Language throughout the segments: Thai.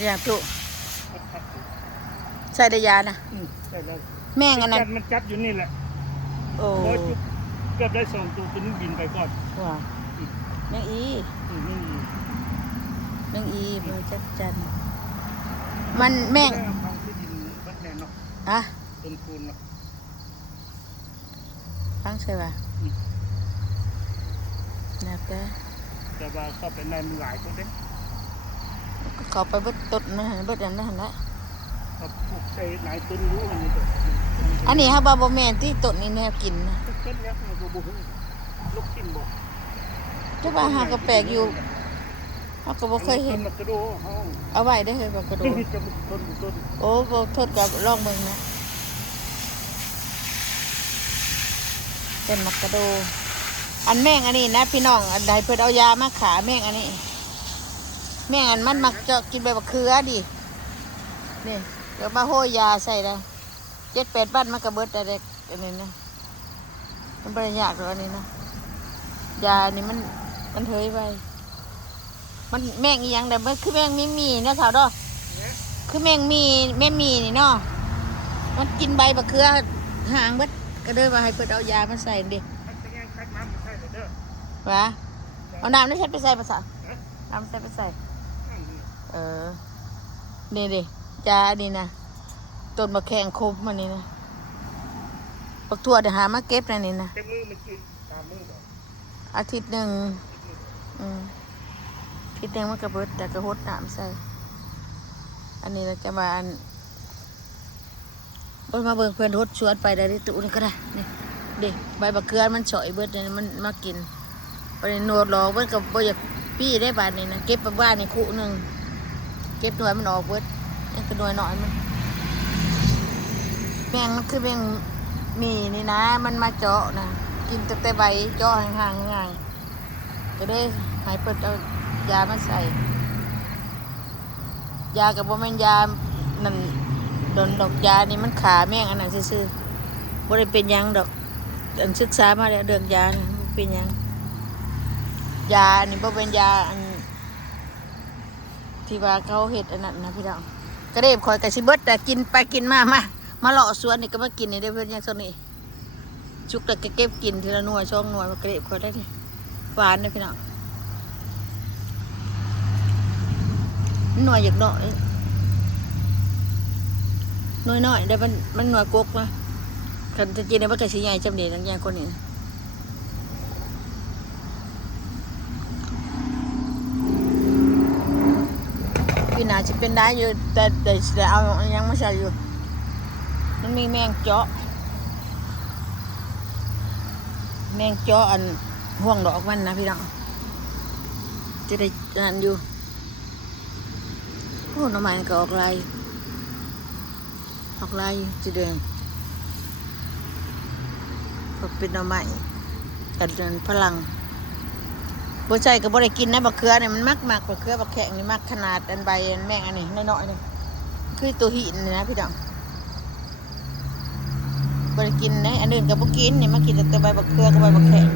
เรียกตุใส่ได้ยานะใช่แล้วแม่งอันนั้นมันจับอยู่นี่แหละโอ้เกือบได้2 ตัวตัวนึงบินไปก่อนว้าแมงอีแมงอีเบอร์จักจันมันแม่งพังที่ดินบัดแน่เนาะอะต้นคูณเนาะฟังใช่ป่ะนับได้แต่ว่าเข้าไปในมันหลายคนเด้ก็เขาไปเบิดต้นนะเบิดอันนั้นละเขาปลูกใส่หลายต้นรู้อันนี้ก็อันนี้ฮะบาบแมนที่ต้นนี้แนวกินนะต้นเนี้ยมันก็บ่ฮู้ลูกกินบ่จะว่าหากระแปลกอยู่เขาก็บ่เคยเห็นเอาไว้ได้เลยบักกระโดดโอ้บ่โทษกับลองเบิ่งนะเป็นมักกระโดอันแม่งอันนี้นะพี่น้องอันใดเพิ่นเอายามาขาแม่งอันนี้แม่งอันมันมักจะกินใบมะเขือดินี่เดี๋ยวมาโห้ยาใส่แล้ว7-8 บ้านมันกระเบิดแต่เด็กอันนี้นะมันไม่ได้ยากหรอกอันนี้นะยานี่มันเทยไปมันแม่งอีหยังแต่มันคือแม่งมีเนี่ยสาวดอกคือแม่งมีนี่เนาะมันกินใบมะเขือหางเบิดก็เลยมาให้เพิ่นเอายามาใส่ดิวะเอาน้ำนี่ใส่ไปใส่ภาษาน้ำใส่ไปใส่นี่ดิยาดีนะต้นมะแขงคมมันนี่นะปักถั่วเดี๋ยวหามาเก็บนะนี่นะอาทิตย์หนึ่งอาทิตย์หนึ่งมันกระเบิดแต่กระหดน้ำใส่อันนี้เราจะมาอันมาเบิ่งเพื่อนหดชวนไปได้ที่ตู้นี่ก็ได้นี่ดิใบมะเขือมันเฉยเบิดเนี่ยมันมากินไปโนดหลอกเบิดกับบ่อยากปี้ได้บาทนี่นะเก็บไปบ้านนี่คู่หนึ่งเก็บหน่วยมันออกเบิดนี่ก็หน่วยหน่อยมันแมงมันคือแมงมีนี่นะมันมาเจาะนะกินแต่ใบเจาะห่างๆง่ายก็ได้หายเปิดเอายามาใส่ยากับบ่แม่นยานั่นโดนดอกยานี่มันขาแมงอันนั้นซื่อๆบ่ได้เป็นยังดอกอันศึกษามาแล้วเรื่องยานะมันเป็นยังยานี่บ่เป็นยาอันที่ว่าเขาเฮ็ดอันนั้นนะพี่น้องก็ได้คอยกะสิเบิดแต่กินไปกินมาเลาะสวนนี่ก็มากินนี่ได้เพื่อนยังสนี่ชุกแต่เก็บกินทีละหน่วยช่องหน่วยมากระเด็บคอยได้ดิหวานเลยพี่น้องหน่วยอยากเนาะหน่วยน้อยเดี๋ยวมันหน่วยกกนะคันจะกินได้ว่ากระสีใหญ่จำเนียงอย่างคนนี้พี่นาจะเป็นได้อยู่แต่เอายังไม่ใช่อยู่มันมีแมงเจาะอันห่วงดอกมันนะพี่น้องจะได้นั่นอยู่โอ้หน่อไม้ก็ออกลายจะเดินก็เป็นหน่อไม้กันจนพลังบัวใจก็บ่ได้กินนะบักเขือเนี่ยมันมักบักเขือบักแข็งนี่มักขนาดอันใบอันแมงอันนี้น้อยๆนี่คือตัวหินนี่นะพี่น้องบ่ได้กินนะอันอื่นก็บ่กินนี่มากินแต่ใบบักเขือกับใบบักแข็ง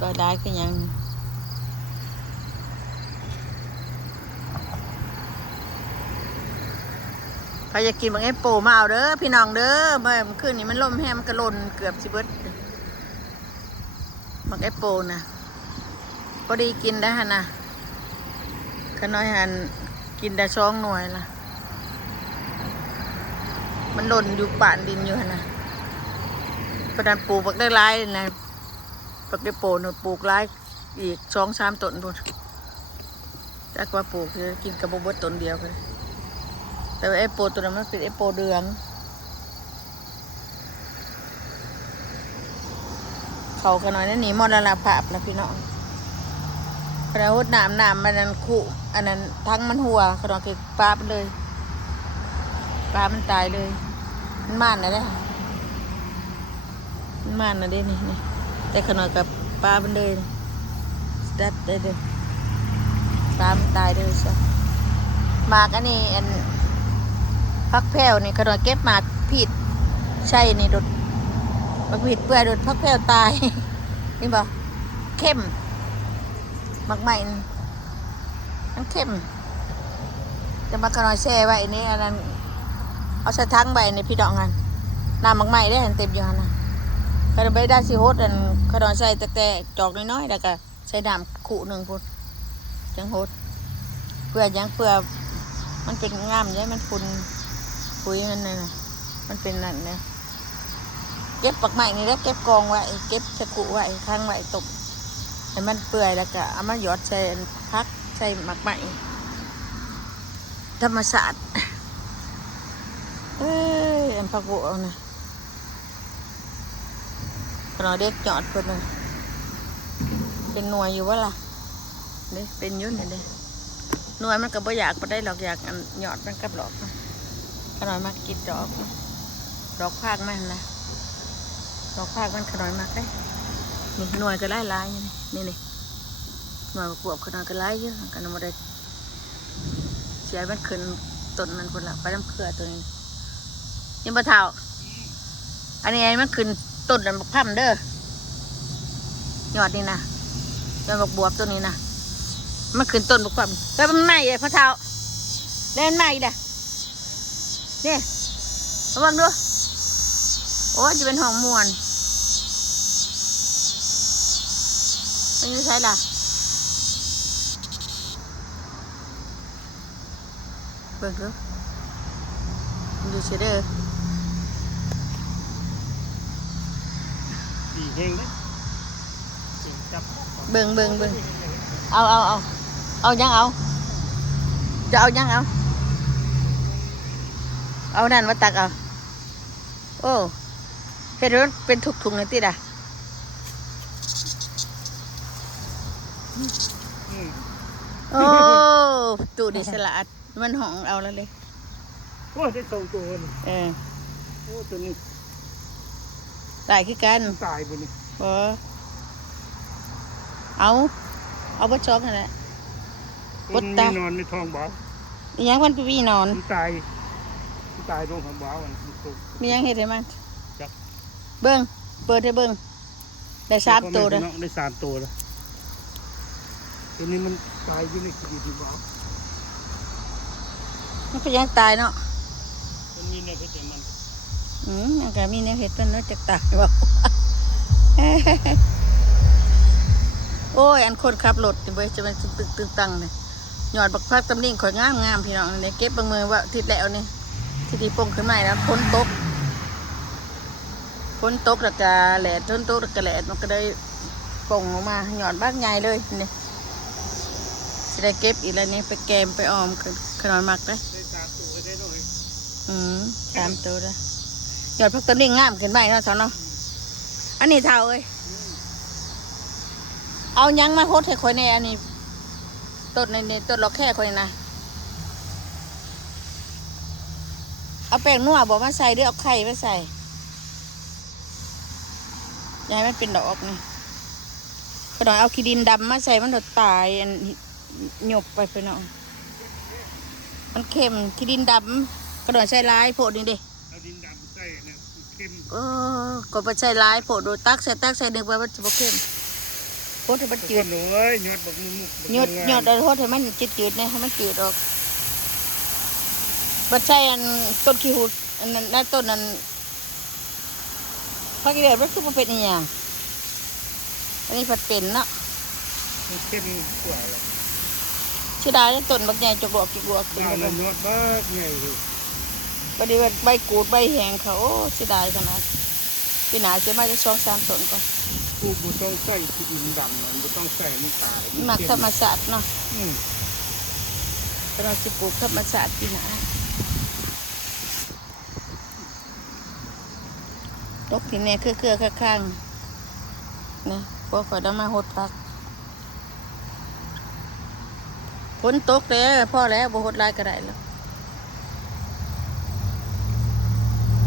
ก็ได้คือหยังใครอยากกินบางไอ้โปมาเอาเด้อพี่น้องเด้อเมื่อคืนนี้มันลมแห้งมันกระลนเกือบสิเบิดบางไอ้โปนะพอดีกินได้ฮะนะขน้อยหันกินได้2 หน่วยละมันหล่นอยู่ป่านดินอยู่ฮะนะประดานปลูกบักได้ร้ายเลยนะบักได้โปหนูปลูกร้ายอีก2-3 ต้นพุ่นจากว่าปลูกคือกินกระบอกต้นเดียวเลยแต่ไอ้โปตัวนั้นมันเป็นไอ้โปเดืองเขาขนาดนี้หนีมรณภาพแล้วพี่น้องกระหุดน้ำมันนั้นคู่อันนั้นทั้งมันหัวขนาดคือปลาไปเลยปลามันตายเลยมันม่านนะเนี่ยมันม่านนะเด้นี่แต่ขนาดกับปลามันเลยดัดได้เลยปลามันตายเลยซะหมากอันนี้อันพักแผ่วนี่ขนาดเก็บหมากผิดใช่นี่โดดมันผิดเปื่อยโดดพักแผ่วตายนี่บ่เข้ม มักใหม่มันเข้มจะมาขนอยแช่ไว้นี่อันนั้นเอาใส่ทั้งใบในพี่ดอกงันน้ำมักใหม่ได้เต็มอยู่หันนะก็ไปได้สิโฮดอันขนอยใส่แต่จอกน้อยๆแล้วก็ใส่น้ำขู่หนึ่งพุ่นจังโฮดเพื่อยังเพื่อมันเป็นงามยัยมันฝุ่นปุ๋ยมันน่ะมันเป็นนั่นเนี่ยเก็บปักใหม่นี่แล้วเก็บกองไว้เก็บตะกุไว้ข้างไว้ตบให้มันเปื่อยแล้วก็เอามาหยอดใส่พักใส่หมักใหม่ธรรมศาสตร์อันพักบัวนะขนมเด็กหยอดคนนึงเป็นหน่วยอยู่วะล่ะเด้เป็นยุ่นเด้หน่วยมันก็บ่อยากบ่ได้หรอกอยากอันหยอดมันกับหลอกขนมมากินดอกดอกพากมันนะดอกพากมันขนมมากได้นี่หน่วยก็ไล่ลายนี่หน่วยบวบขนมก็ไล่เยอะขนมอะไรเสียมันขึ้นต้นมันคนละไปน้ำเกลือตัวนี้ยังปลาเท้าอันนี้มันขึ้นต้นมันบักพั่มเด้อยอดนี่นะยอดบักบวบตัวนี้นะมันขึ้นต้นบักพั่มแล้วมันไหม้เลยปลาเท้าแล้วมันไหม้เด้อเนี่ยระวังด้วยโอ้จะเป็นห้องมวนมันจะใช่ล่ะเบิ่งดูดูเสียเด้อ ดีเฮงเลยจับ เบิ่งเอายังเอาจะเอายังเอานั่นมาตักเอาโอ้เห็นรถเป็นถุงๆเลยติด่ะโอ้ตูดิสลัดมันห่องเอาแล้วเลย โอ้ได้2ตัวนี่โอ้ตัวนี้ ตายคือกัน ตายไปนี่ เอาบ่ช็อกนั่นแหละ มันมีนอนในท้องบ่าว มียังมันไปวีนอน มันตายลงของบ่าวมันตก มียังเห็ดให้มัน จับ เบิ่งเปิดให้เบิ่งได้3ตัวเลย ได้3ตัวแล้วตัวนี้มันตายอยู่ในขี้ดินบ่าว มันก็ยังตายเนาะ มันมีแนวเพชรมัน มันก็มีแนวเห็ดต้นเนาะจักตายบ่ โอ้ยอันคนขับรถเว้ยจะมันตึกตังเลยหยอดบักพักตำลิงข่อยงามพี่น้องเนี่ยเก็บบางมือว่าทิศแล้วนี่ที่ดีปงขึ้นมาแล้วฝนตกแล้วก็แหลดฝนตกแล้วก็แหลดมันก็ได้ปงออกมาหยอดบ้างใหญ่เลยนี่จะได้เก็บอีกแล้วนี่ไปแกมไปออมขนมมักเลย ได้3ตัวได้หน่อย 3 ตัวแล้วหยอดพักตำลิงงามขึ้นไปเนาะสาวเนาะอันนี้เท่าเอ้ยเอายังมาโคตรให้ข่อยแน่อันนี้ต้นในต้นล็อกแค่ข่อยนะเอาแป้งนัวบอกมาใส่ด้วยเอาไข่มาใส่ยายมันเป็นดอกนี่ก็ต้องเอาขี้ดินดำมาใส่มันโดดตายอันหยบไปเนาะมันเค็มขี้ดินดำก็ต้องใส่ลายโผล่นี่ดิ เอาดินดำใส่เนี่ยเข้ม ก็ไปใส่ลายโผล่โดดตักใส่หนึ่งไปมันจะบ่เค็มโคตรมันจืด เลยยอดบักมุก ยอดโคตรให้มันจืดเนี่ยให้มันจืดออกบัดใส่อันต้นขี้หูดอันนั้นต้นนั้นพักเดือดมันคือมันเป็นอีหยังอันนี้ผัดเป็นเนาะ เข้มกว่าเลย ชื่อได้ต้นบักใหญ่จกบวกเป็น เอา แบ แล้ว บ ยอดบักใหญ่เลย บัดนี้ใบกูดใบแห้งเขาโอ้ชื่อได้ขนาดปีหน้าจะมาจะ2-3ต้นก่อน ปลูกบ่ต้องใส่ที่ดินดำมันบ่ต้องใส่มันตาย หมักธรรมชาติเนาะ อืม เราจะปลูกธรรมชาติปีหน้าตกที่แน่เครือข้างๆนะพวกข่อยได้มาหดพักฝนตกแล้วพ่อแล้วบ่หดลายก็ได้แล้ว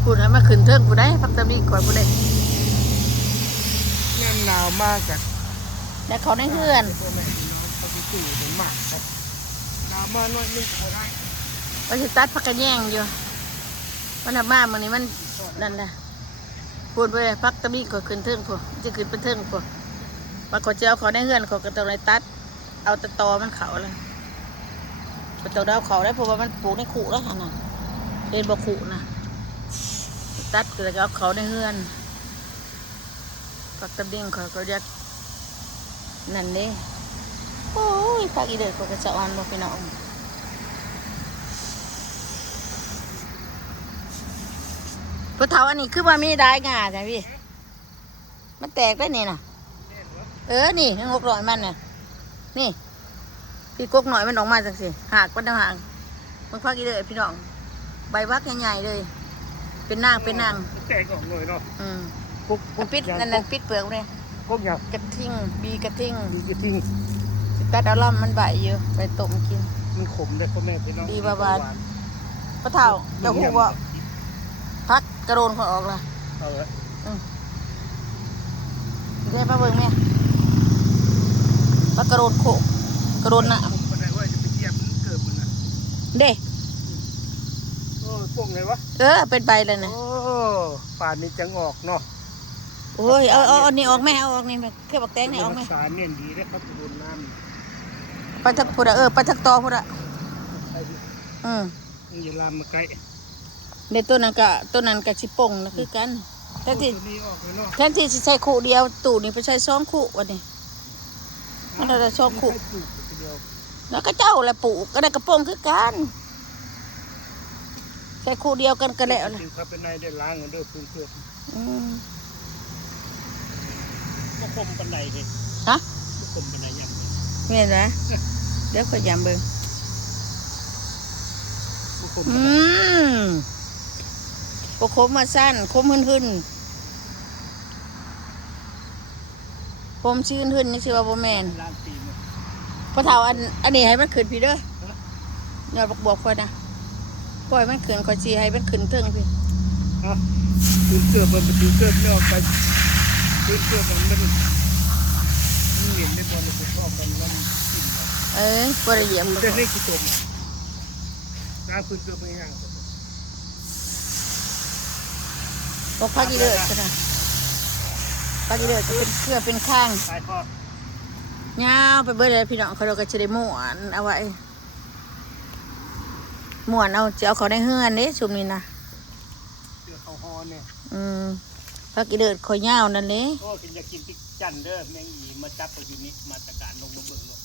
พูดให้มาขึ้นเทิงผู้ใดพักตะมีก่อนผู้ใด น้ำหนาวมากกัน แล้วเขาในเฮือน พ่อแม่พี่น้องเขาไปสู่เป็นหมากครับหนาวมาหน่อยนึงก็ได้ ว่าสิตัดพักกระแยงอยู่มันมามื้อนี้มันนั่นแหละพูดไปพักตะมีก่อนขึ้นเทิงพวกจะขึ้นเป็นเทิงพวกว่าเขาจะเอาเขาในเฮือนเขาก็ต้องได้ตัด เอาแต่ตอมันเขาเลยไปตอดาวเขาได้เพราะว่ามันปลูกในขู่แล้วค่ะน่ะเป็นบ่ขู่นะตัดก็เลยเอาเขาในเฮือนผักตะเบียงเขาก็เรียกนั่นเด้โอ้ยผักอีเด็ดก็กระเจาะอันบ่พี่น้องพอเท่าอันนี้คือว่ามีได้งาใช่พี่มันแตกได้นี่น่ะนี่งกหน่อยมันน่ะนี่พี่กกหน่อยมันออกมาจังสิหากมันห่างมันพักอีเด็ดพี่น้องใบวักใหญ่ๆเลยเป็นนางเป็นนาง แตกออกเลยเนาะ กุ๊กปิดนั่นปิดเปลือกเลย กุ๊กอย่าง กระทิงบีกระทิง ดีจะทิ้ง ตัดเอาล่ำมันใบอยู่ไปต้มกิน มันขมเลยพ่อแม่พี่น้อง ดีบาบานพระเท่าจะหูว่าพักกระโดนเขาออกละ เอาละ ได้ป้าเบิ่งแม่พักกระโดนโขกกระโดนหน้า ผมก็ได้ว่าจะไปเยี่ยมมันเกิดมันนะ เด้ โอ้พวกไงวะ เป็นใบเลยนะ โอ้ป่านนี้จังออกเนาะ โอ้ยเอานี่ออกแม่เอาออกนี่แม่เครื่องบักแตงนี่ออกแม่ สารเนี่ยดีได้ครับโดนน้ ไปทักพุดะไปทักตอพุดะ ำไปดิ อืม อย่าลามมาใกล้ ในต้นนั้นกะชิปงนะคือกันแทนที่ ตัวนี้ออกเลยเนาะ แทนที่จะใช้คู่เดียวตู่นี่ไปใช้สองคู่วันนี้มันได้สองคู่ ไม่ใช่ปลูกทีเดียว แล้วก็เจ้าแหละปลูกก็ได้กระโปรงคือกันใช้คู่เดียวกันก็แล้วเลย ถึงเขาเป็นนายได้ล้างเงินด้วยพื้นเพื่อน อืม ก็คมปันไดเลย ฮะ ก็คมปันไดยังเลย เห็นไหมเดี๋ยวขอยยำเบิ่ง ก็คม โอ้คมมาสั้นคมหึนคมชื่นหึนนี่สิว่าบ่แม่น ล้างตีนเนี่ย พอเท่าอันนี้ให้มันขึ้นพี่เด้อยอดบอกค่อยนะปล่อยมันขึ้นค่อยสิให้มันขึ้นเทิงพี่ ฮะพื้นเสื้อมันเป็นพื้นเสื้อไม่ออกไปพื้นเสื้อมันเหม็นได้บอลเลยผมชอบมันมันกลิ่นแบบ บ่ได้เหยียบ พื้นเสื้อให้กี่ตัวล้างพื้นเสื้อไม่ง่าย บ่พักอีเด้อซะนะพักอีเด้อจะเป็นเครือเป็นข้าง ตายพ่อย าวไปเบิดเลยพี่น้องเขาเราก็จะได้ม่วนเอาไว้ม่วนเอาจะเอาเขาในเฮือนเด้ชุมนี้นะ เสื้อเขาฮอเนี่ย พักอีเดิดคอยยาวนั่นเลย ก็กินอยากกินติ๊กจันเด้อแมงอีมาจับตัวอยู่นี่มาจากการลงมาเบิ่งเลย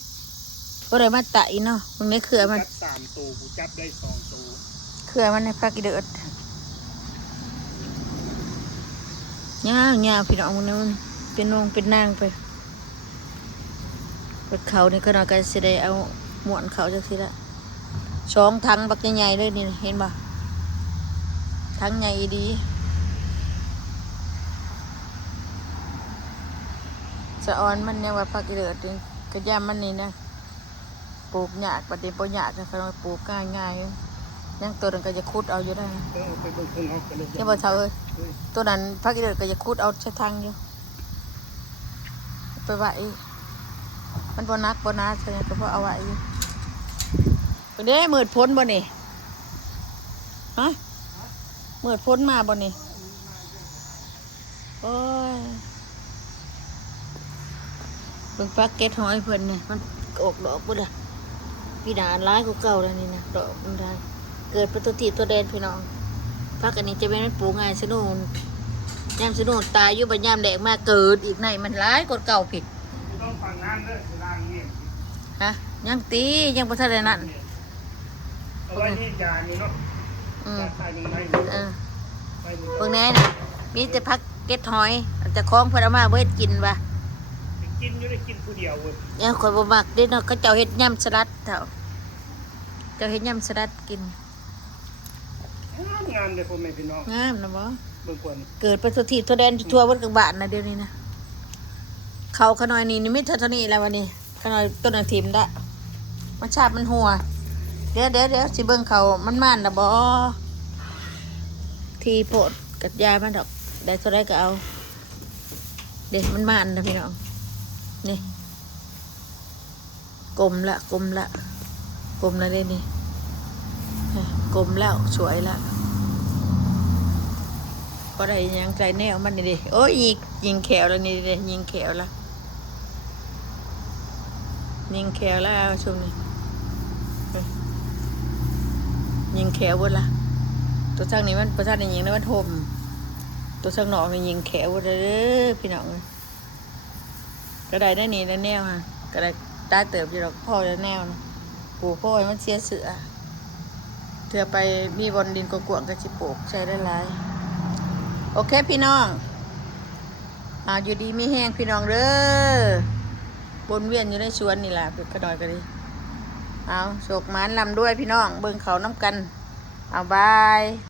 ก็เลยมาไต่เนาะตรงนี้เครือมัน จับ3 ตัวกูจับได้2 ตัว เครือมันในพักอีเดิดยาวพี่น้องมึงนะมันเป็นนงเป็นนางไปเขานี่ก็น่าจะสิได้เอาม่วนเขาจักสิละ2 ถังบักใหญ่ๆเลยนี่เห็นบ่ถังใหญ่ดีสะออนมันเนี่ยว่าพักอีเดิดนี่กระยำมันนี่นะปลูกหยาดประเดี๋ยวปลูกหยาดนะเขาปลูกง่ายๆยังตัวนั้นก็จะคุดเอาอยู่ได้นะ เอาไปเบิ่งคนเขากันเลย ยังบ่เท่าเอ้ยตัวนั้นพักอีเดิดก็จะคุดเอาใช้ทางอยู่ไปไว้มันบ่นักบ่นาใช่ไหมก็เพราะเอาไว้อยู่เป็นเด้มืดพ้นบ่นี่ฮะมืดพ้นมาบ่นี่โอ้ยเบิ่งปักเก็ตหอยเพิ่นเนี่ยมันออกดอกบ่ล่ะพี่ดาร้ายกว่าเก่าแล้วนี่นะดอกมันได้เกิดเป็นตัวทีตัวแดนพี่น้องพักอันนี้จะเป็นมันปลูกง่ายสนุนยามสนุนตายอยู่บัดยามแดกมาเกิดอีกในมันร้ายกว่าเก่าผิด ต้องฟังน้ำเด้อล้างนี่ ฮะยังตียังบ่ทันได้นั่น เอาไว้นี่ยานี่เนาะ อืม ยาคลายมันไม่ ไปหมด เบิ่งแน่น่ะมีแต่พักเก็ตหอยเจะคล้าของเพิ่นเอามาเบิดกินว่ะ กินอยู่ได้กินผู้เดียวเว้ย ยังข่อยบ่มักเด้เนาะเขาเจ้าเฮ็ดยำสลัดเฒ่าเจ้าเฮ็ดยำสลัดกิน งามเลยพ่อแม่พี่น้อง งามนะบ่ เบิ่งคน เกิดเป็นตัวทีตัวแดนทั่วเบิดกับบ้านนะเดี๋ยวนี้นะเขาขน้อยนี่มีเท่านี้แล้ววันนี้ขน้อยต้นอาทิมได้มันชาบมันหัวเดี๋ยวสิเบิ่งเขามันม่านน่ะบ่ทีโพดกับยามันดอกได้เท่าไรก็เอาเด็กมันม่านนะพี่น้องนี่กลมละกลมแล้วเด้นี่กลมแล้วสวยละก็ได้ยังใจแนวมันนี่ดิโอ้ยยิงแขวแล้วนี่ดิยิงแขวละ ยิงแขวแล้วช่วงนี้ยิงแขวบดละตัวช่างนี้มันประทัดในยิงนะมันห่มตัวช่างหนอกมันยิงแขวบดเลยพี่น้องเลยก็ได้ได้นี่ได้แนวฮะก็ได้ได้เติบอยู่หรอกพ่อจะแนวนะปู่พ่อให้มันเสียเสือเธอไปมีบอลดินกวางๆกับจิโปกใช้ได้หลายโอเคพี่น้องอยู่ดีมีแห้งพี่น้องเด้อบนเวียนอยู่ในสวนนี่แหละกระดอยกันดิเอาโศกหมานลำด้วยพี่น้องเบิ่งเขาน้ำกันเอาบาย